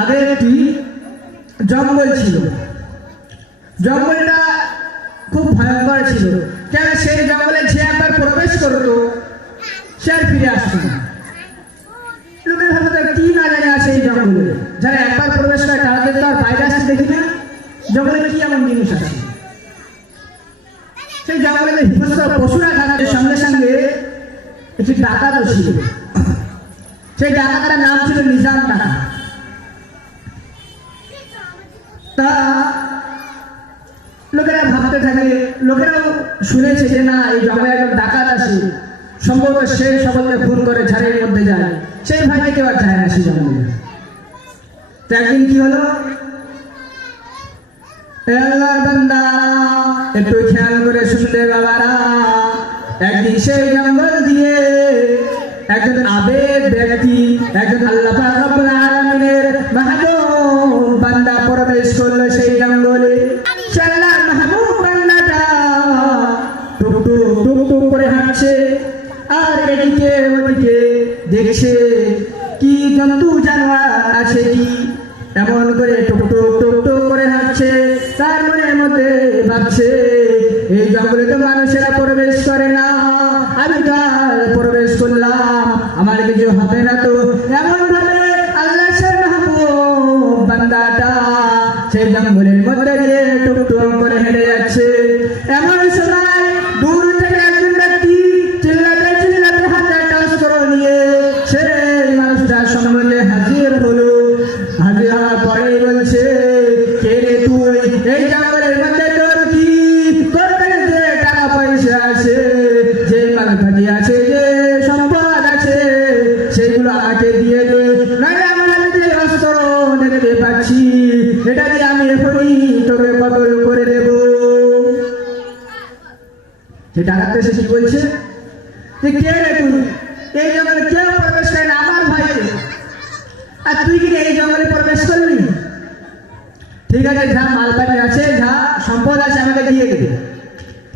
আগে একটি জঙ্গল ছিল। জঙ্গলটা খুব ভয়ঙ্কর ছিল, কেন সেই জঙ্গলে যে একবার প্রবেশ করতো সে আর ফিরে আসতো না। লোকের ভাবতো কি না জানে আছে এই জঙ্গলে, যারা একবার প্রবেশ করে তাদের তো আর বাইরে আসতে দেখি না, জঙ্গলে কি এমন জিনিস আছে। সেই জঙ্গলে হিংস্র পশুরা থাকার সঙ্গে সঙ্গে একটি ডাকাতও ছিল। সেই ডাকাতের নাম ছিল নিজাম ডাকাত। তা লোকেরা ভাবতে থাকে, লোকেরাও শুনেছে যে না এই জঙ্গলে একজন ডাকাত আছে, সম্ভবত সে সকলকে খুন করে ঝাড়ের মধ্যে যায়, সেই ভাইকে কেউ আর যায় না সেই জঙ্গলে। তো একদিন কি হলো, আল্লাহর বান্দা একটু খেয়াল করে শুনলে বাবারা, একদিন সেই জঙ্গল দিয়ে একজন আবেদ ব্যক্তি, একজন আল্লাহ পাক রব্বুল আলামিনের মাহবুব বান্দা প্রবেশ করলো সেই জঙ্গলে। সে আল্লাহর মাহবুব বান্দাটা টুক টুক টুক টুক করে হাঁটছে, আর এদিকে ওদিকে দেখছে কি জন্তু জানোয়ার আছে কি, এমন করে টুক টুক টুক টুক করে হাঁটছে। তার মনের মধ্যে ভাবছে এই জঙ্গলে তো মানুষেরা প্রবেশ করে না, আমি কাল প্রবেশ করলাম, আমার কিছু হবে না তো। এমন ভাবে আল্লাহ মাহবুব বান্দাটা সেই জঙ্গলের মধ্যে দিয়ে টুক টুক করে হেঁটে যাচ্ছে। এমন সময় দূর থেকে একজন ব্যক্তি চিল্লাতে চিল্লাতে হাতে অস্ত্র নিয়ে সেই মানুষটার সম্বন্ধে হাজির হলো। হাজির হওয়ার পরে বলছে, কে রে তুই, এই জঙ্গলের মধ্যে তোর কি, তোর কাছে যে টাকা পয়সা আছে, যে মালকাঠি আছে, যে সম্পদ আছে, সেগুলো আমাকে দিয়ে দে, নইলে আমার হাতে যে অস্ত্র দেখতে পাচ্ছি এটা দিয়ে আমি এখনই তোকে কতল করে দেব। যে ডাকাতে সে কি বলছে, যে কে রে তুই, এই জঙ্গলে কেউ প্রবেশ করে না, আমার ভাই, আর তুই কি এই জঙ্গলে প্রবেশ করবি? ঠিক আছে, যা মালকাঠি আছে, যা সম্পদ আছে আমাকে দিয়ে দেবে,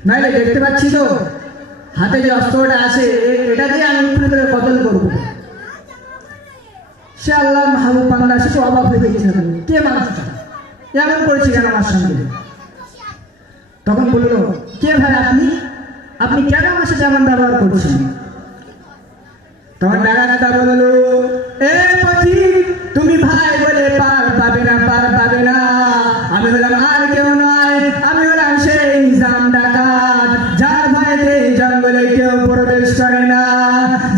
নাইলে দেখতে পাচ্ছি তো হাতে যে অস্ত্রটা আছে এটা দিয়ে আমি উপরে করে কতল করবো। সে আল্লাহ মাহবুব বান্দা সে তো অবাক হয়ে গেছে, কে মানুষটা এমন করেছি কেন আমার সঙ্গে। তখন বললো, কে ভাই আপনি, আপনি কেন আমার সাথে এমন ব্যবহার করছেন? তখন ডাকাতটা বললো, এ পথিক, তুমি ভাই বলে পার পাবে না, পার পাবে না, আমি হলাম আর কেউ নয়, আমি হলাম সেই নিজাম ডাকাত, যার ভয়তে জঙ্গলে কেউ প্রবেশ করে না।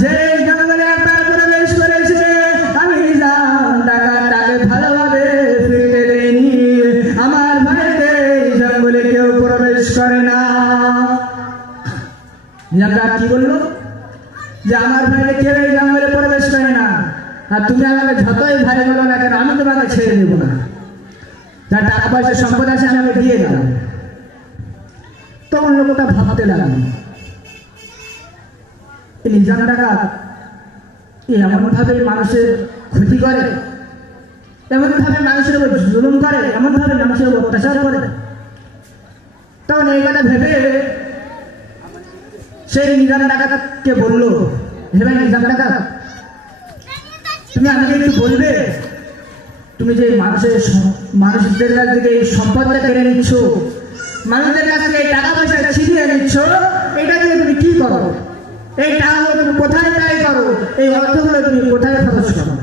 যে জঙ্গলে একবার প্রবেশ করেছে আমি নিজাম ডাকাত তাকে ভালোভাবে ফিরতে দেয়নি, আমার ভয়তে জঙ্গলে কেউ প্রবেশ করে না। নিজাম ডাকাত কি বললো, যে আমার ভাইকে কেউ এই জঙ্গলে প্রবেশ করে না, আর তুমি আমাকে যতই ভাই বলো না কেন আমি তোমাকে ছেড়ে দেবো না, যার টাকা পয়সা সম্পদ আছে আমাকে দিয়ে দাও। তখন লোকটা ভাবতে লাগলো, এই নিজাম ডাকাত এমন ভাবে মানুষের ক্ষতি করে, এমন ভাবে মানুষের উপর জুলুম করে, এমন ভাবে মানুষের উপর অত্যাচার করে। তখন এই কথা ভেবে সেই নিজাম ডাকাতকে বললো, হে ভাই নিজাম ডাকাত, তুমি আমাকে একটু বলবে, তুমি যে মানুষদের কাছ থেকে এই সম্পদটা কেড়ে নিচ্ছ, মানুষদের কাছ থেকে এই টাকা পয়সা ছিনিয়ে নিচ্ছ, এটা দিয়ে তুমি কি করো, এই টাকাগুলো তুমি কোথায় ব্যয় করো, এই অর্থগুলো তুমি কোথায় খরচ করো?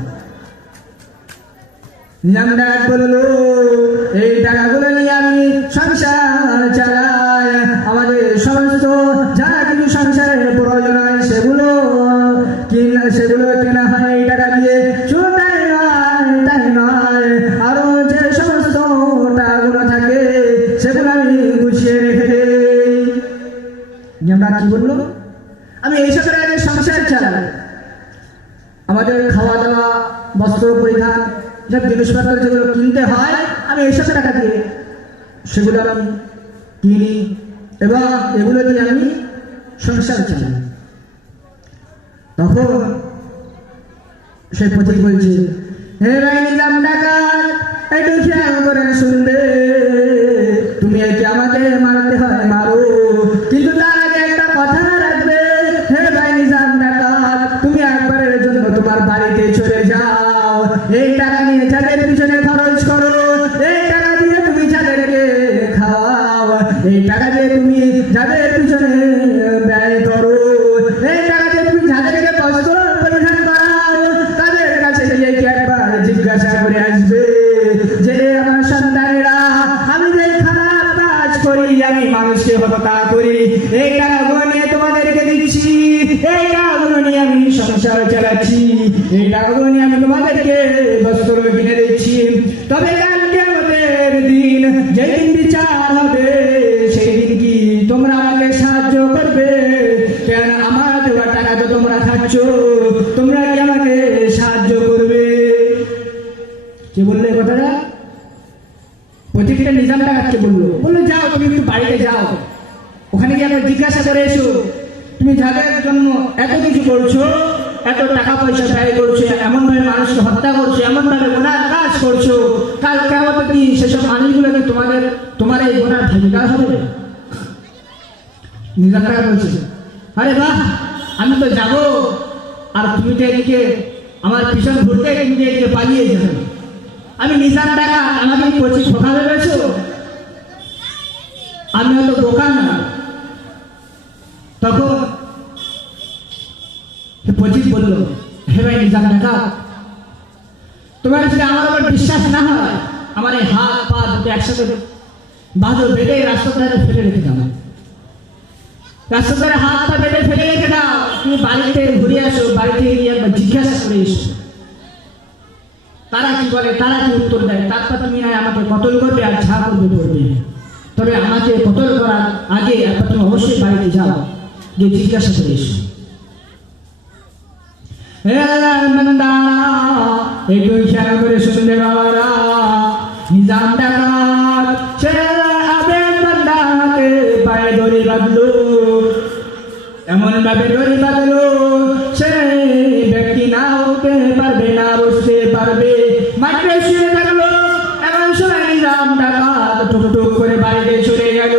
নিজাম ডাকাত বললো, এই টাকাগুলো নিয়ে আমি সংসার চালাই, আমাদের সমস্ত যা কিছু সংসারের প্রয়োজন হয় সেগুলো কেনা হয় এই টাকা দিয়ে। শুধু তাই নয়, আরো যে সমস্ত টাকাগুলো থাকে সেগুলো আমি গুছিয়ে রেখে দেই। নিজাম কি বললো, আমি এইসব টাকা সংসার চালাই, আমাদের খাওয়া দাওয়া, বস্ত্র পরিধান, সব জিনিসপত্র যেগুলো কিনতে হয় আমি এইসব টাকা দিয়ে সেগুলো আমি কিনি এবং এগুলো দিয়ে আমি সংসার চালাই। তখন সে পথিক বলছে, হে ভাই নিজাম ডাকাত, একটু খেয়াল করে শুনবে, তুমি একে আমাকে মারতে হয় মারো, কিন্তু তার আগে একটা কথা রাখবে, হে ভাই নিজাম ডাকাত, তুমি একবারের জন্য তোমার বাড়িতে চলে যাও, এই টাকা নিয়ে যাদের পিছনে খরচ করো, এই টাকা দিয়ে তুমি যাদেরকে খাওয়াও, এই টাকা দিয়ে তুমি যাদের পিছনে ব্যয় করো, এই টাকা দিয়ে তুমি যাদেরকে বস্ত্র পরিধান করাও, তাদের কাছে গিয়ে কি একবার জিজ্ঞাসা করে আসবে যে আমার সন্তানেরা আমি যে খারাপ কাজ করি, আমি মানুষকে হত্যা করি, এই টাকাগুলো নিয়ে তোমাদেরকে দিচ্ছি, এই টাকাগুলো নিয়ে আমি সংসার চালাচ্ছি, এই টাকাগুলো নিয়ে আমি তোমাদেরকে বস্ত্র কিনে দিচ্ছি, তবে কাল কিয়ামতের দিন যেদিন বিচার হবে সেই দিন কি তোমরা আমাকে সাহায্য করবে? কেন আমার দেওয়া টাকা তো তোমরা খাচ্ছ, তোমরা কি আমাকে সাহায্য করবে? কে বললে কথাটা? প্রত্যেকটা নিজাম টাকাকে বললো, যাও তুমি একটু বাড়িতে যাও, ওখানে গিয়ে আমরা জিজ্ঞাসা করে এসো, তুমি যাদের জন্য এত কিছু করছো, এত টাকা পয়সা ব্যয় করছো, এমন ভাবে মানুষকে হত্যা করছো, এমন ভাবে গুনার কাজ করছো, কাল কিয়ামতে কি সেসব মানুষগুলোকে তোমার এই গুনার ভাগীদার হবে? নিজাম টাকা বলছে, আরে বাহ, আমি তো যাবো, আর তুমি তো এদিকে আমার পিছন ঘুরতে তুমি এদিকে পালিয়ে যাবে, আমি নিজাম টাকা আমাকে করছি ঠকা ভেবেছো? আমি হয়তো বোকা না। তখন পচিত বলল, হে ভাই নিজাম টাকা, তোমার যদি আমার উপর বিশ্বাস না হয়, আমার এই হাত পা দুটো একসাথে বাঁধো, বেঁধে রাস্তার ধারে ফেলে রেখে দাও, রাস্তার ধারে হাত পা বেঁধে ফেলে রেখে দাও, তুমি বাড়িতে ঘুরে আসো, বাড়িতে গিয়ে একবার জিজ্ঞাসা করে এসো তারা কি বলে, তারা কি উত্তর দেয়, তারপর তুমি না আমাকে কতল করবে আর যা করবে করবে, তবে আমাকে কতল করার আগে একবার তুমি অবশ্যই বাড়িতে যাও, গিয়ে জিজ্ঞাসা করে এসো। একটু খেয়াল করে শুনলে বাবারা, নিজাম ডাকাত ছেলেরা আবেগ বান্দাকে পায়ে দড়ি বাঁধলো, এমন ভাবে দড়ি বাঁধলো সেই ব্যক্তি না উঠতে পারবে না, বসতে পারবে, মাটিতে শুয়ে থাকলো। এমন সময় নিজাম ডাকাত টুকটুক করে বাড়িতে চলে গেল।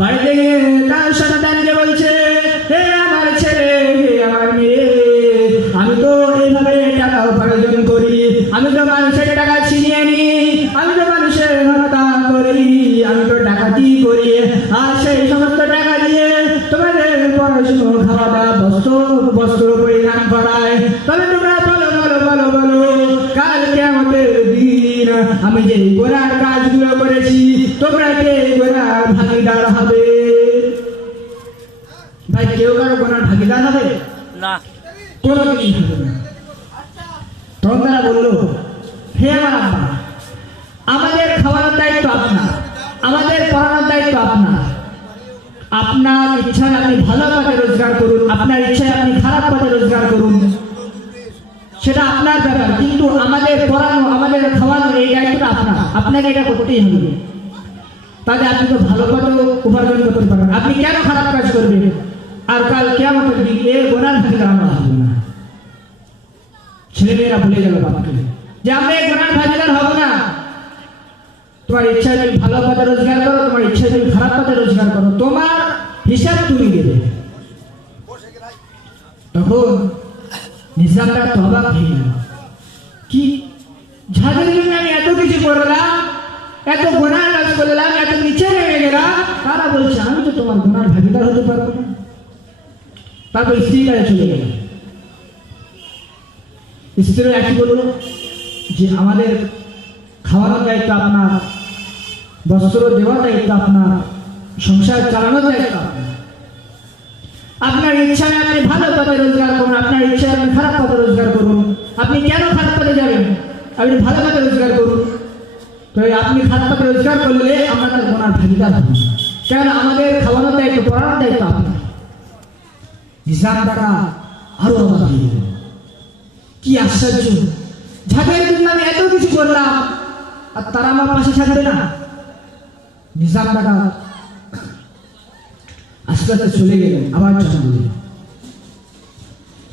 বাড়িতে গিয়ে তার সন্তানকে বলছে, হে আমার ছেলে, হে আমার মেয়ে, আমি তো এইভাবে টাকা উপার্জন করি, আমি তো মানুষের টাকা ছিনিয়ে নিই, আমি তো মানুষের হত্যা করি, আমি তো ডাকাতি করি, আর সেই সমস্ত টাকা দিয়ে তোমাদের পড়াশুনো, খাওয়া দাওয়া, বস্ত্র পরিধান করায়, তবে তোমরা বলো বলো বলো বলো কাল কিয়ামতের দিন আমি যে গোনার কাজগুলো করেছি তোমরা কে গোনার ভাগীদার হবে? ভাই কেউ কারো গোনার ভাগীদার হবে না, কোনো কিছু হবে না। তখন তারা বললো, হে আমার আব্বা, আমাদের খাওয়ানোর দায়িত্ব আপনার, আমাদের পড়ানোর দায়িত্ব আপনার, আপনার ইচ্ছায় আপনি ভালো পথে রোজগার করুন, আপনার ইচ্ছায় আপনি খারাপ পথে রোজগার করুন, সেটা আপনার ব্যাপার, কিন্তু আমাদের পড়ানো, আমাদের খাওয়ানো এই দায়িত্বটা আপনার, আপনাকে এটা করতেই হবে। তাহলে আপনি তো ভালো পথে উপার্জন করতে পারবেন, আপনি কেন খারাপ কাজ করবেন? আর কাল কিয়ামতের দিকে গোনার ভাগীদার আমরা হব না। ছেলেমেয়েরা ভুলে গেল বাবাকে যে আমরা এই গোনার ভাগীদার হব না। তোমার ইচ্ছায় তুমি ভালো পথে রোজগার করো, তোমার ইচ্ছায় তুমি খারাপ পথে রোজগার করো, তোমার হিসাব তুমি দেবে। তখন নিজামটা তো অবাক হয়ে গেল, কি যাদের জন্য আমি এত কিছু করলাম, এত গোনার কাজ করলাম, এত নিচে নেমে গেলাম, তারা বলছে আমি তো তোমার গোনার ভাগীদার হতে পারবো না। তারপর স্ত্রীরা চলে গেল। স্ত্রীরা একই বলল যে আমাদের খাওয়ানোর দায়িত্ব আপনার, বস্ত্র দেওয়ার দায়িত্ব আপনার, সংসার চালানোর দায়িত্ব আপনার, আপনার ইচ্ছায় আপনি ভালো পথে রোজগার করুন, আপনার ইচ্ছায় আপনি খারাপ পথে রোজগার করুন, আপনি কেন খারাপ পথে যাবেন? আপনি ভালো পথে রোজগার করুন। তো আপনি খারাপ পথে রোজগার করলে আমরা তার গোনার ভাগীদার হব, কেন আমাদের খাওয়ানোর দায়িত্ব, পড়ানোর দায়িত্ব আপনার। নিজাম টাকা আরো অবাক হয়ে গেল, কি আশ্চর্য, যাদের জন্য আমি এত কিছু করলাম আর তারা আমার পাশে থাকবে না। নিজাম টাকা আস্তে আস্তে চলে গেলেন আবার জঙ্গলে।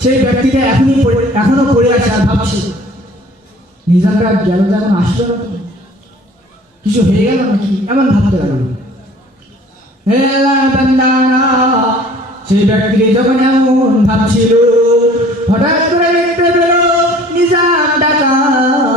সেই ব্যক্তিটা এখনো পড়ে আছে আর ভাবছে নিজাম টাকা গেল, এখন আসলো না, কিছু হয়ে গেল নাকি, এমন ভাবতে লাগলো। সেই ব্যক্তিকে যখন এমন ভাবছিল, হঠাৎ করে দেখতে পেল নিজাম ডাকাত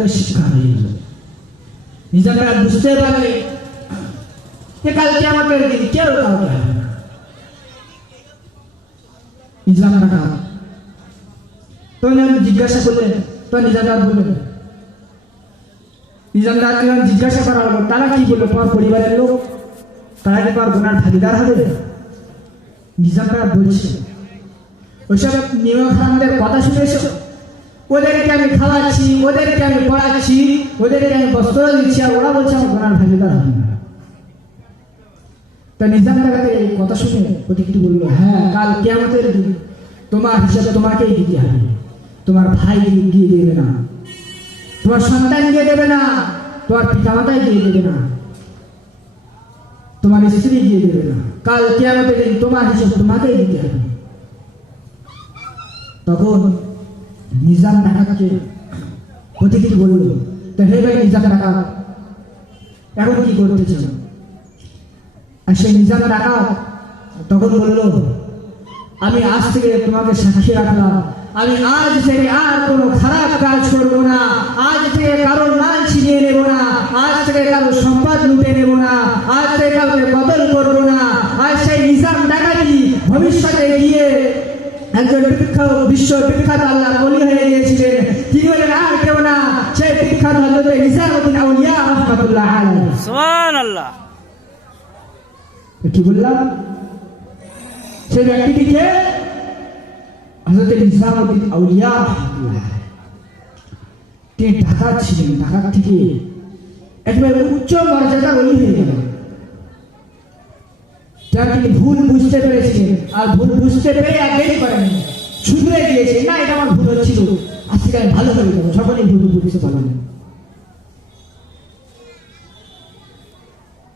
ডাকাতের শিক্ষা হয়ে গেল। নিজাম ডাকাত বুঝতে পারলে যে কালকে আমাদের দিন কেউ কাউকে হারাবে না। নিজাম ডাকাত তখন আমি জিজ্ঞাসা করলেন, তো নিজাম ডাকাত বললেন, নিজাম ডাকাত জিজ্ঞাসা করা হলো তারা কি বললো, তোমার পরিবারের লোক তারা কি তোমার গুনার ভাগিদার হবে? নিজাম ডাকাত বলছে, ওইসব নিয়মখানদের কথা শুনেছ? ওদেরকে আমি খাওয়াচ্ছি, ওদেরকে আমি পড়াচ্ছি, ওদেরকে আমি বস্ত্র দিচ্ছি, আর ওরা বলছে আমার গুনার ভাগিদার হবে না। তা নিজাম ডাকাত এই কথা শুনে প্রতিটি বললো, হ্যাঁ কাল কিয়ামতের দিন তোমার হিসাবে তোমাকেই দিতে হবে। তোমার ভাই গিয়ে দেবে না, তোমার সন্তান গিয়ে দেবে না, তোমার পিতামাতাই গিয়ে দেবে না, তোমার স্ত্রী গিয়ে দেবে না। কাল কিয়ামতের দিন তোমার হিসাব তোমাকেই দিতে হবে। তখন নিজাম ডাকাতকে প্রতিটি বলল, তো হে ভাই নিজাম ডাকাত, এখন কি করতে চাও? আর সেই নিজাম ডাকাত তখন বলল, আমি আজ থেকে তোমাকে সাক্ষী রাখলাম, আমি আজ থেকে আর কোনো খারাপ কাজ করবো না, আজ থেকে কারোর মাল ছিনিয়ে নেব না, আজ থেকে কারোর সম্পদ লুটে নেব না, আজ থেকে কাউকে কতল করবো না। আর সেই নিজাম ডাকাতি ভবিষ্যতে গিয়ে একজন বিশ্ব বিখ্যাত আল্লাহর ওলি হয়ে গিয়েছিলেন। তিনি বলেন আর কেউ না, সেই বিখ্যাত হযরত নিজামউদ্দিন আউলিয়া রাহমাতুল্লাহ আলাইহি। সুবহানাল্লাহ। কি বললাম? সেই ব্যক্তিটিকে হযরত নিজামউদ্দিন আউলিয়া রাহমাতুল্লাহ, তিনি ডাকাত ছিলেন, ডাকাত থেকে একেবারে উচ্চ মর্যাদার ওলি হয়ে গেলেন। যারা তিনি ভুল বুঝতে পেরেছিলেন, আর ভুল বুঝতে পেরে আর দেরি করেনি, শুধরে দিয়েছে, না এটা আমার ভুল হচ্ছিল, আজ থেকে আমি ভালো হয়ে যাবো, সকলেই ভুল বুঝতে পারলেন।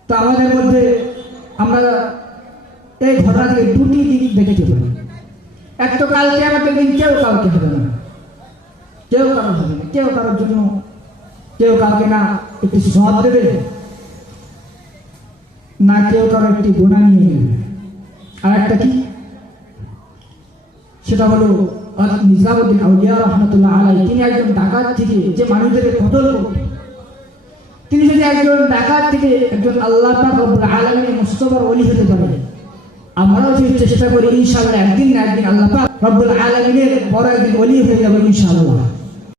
তো আমাদের মধ্যে আমরা এই ঘটনা থেকে দুটি দিক দেখতে পারি। এক তো কালকে আমাদের দিন কেউ কাউকে হবে না, কেউ কারো হবে না, কেউ কারোর জন্য কেউ কাউকে না একটি সওয়াব দেবে, না কেউ কারো একটি গুনাহ নিয়ে নেবে। আর একটা কি, সেটা হলো নিজামউদ্দিন আউলিয়া রাহমাতুল্লাহ আলাইহি, তিনি একজন ডাকাত থেকে যে মানুষদেরকে কতল করতেন, তিনি যদি একজন ডাকাত থেকে একজন আল্লাহ পাক রব্বুল আলামিনের মুস্তফার ওলি হতে পারে, আমরাও যদি চেষ্টা করি ইনশাআল্লাহ একদিন না একদিন আল্লাহ পাক রব্বুল আলামিনের বড় একদিন ওলি হয়ে যাব ইনশাআল্লাহ।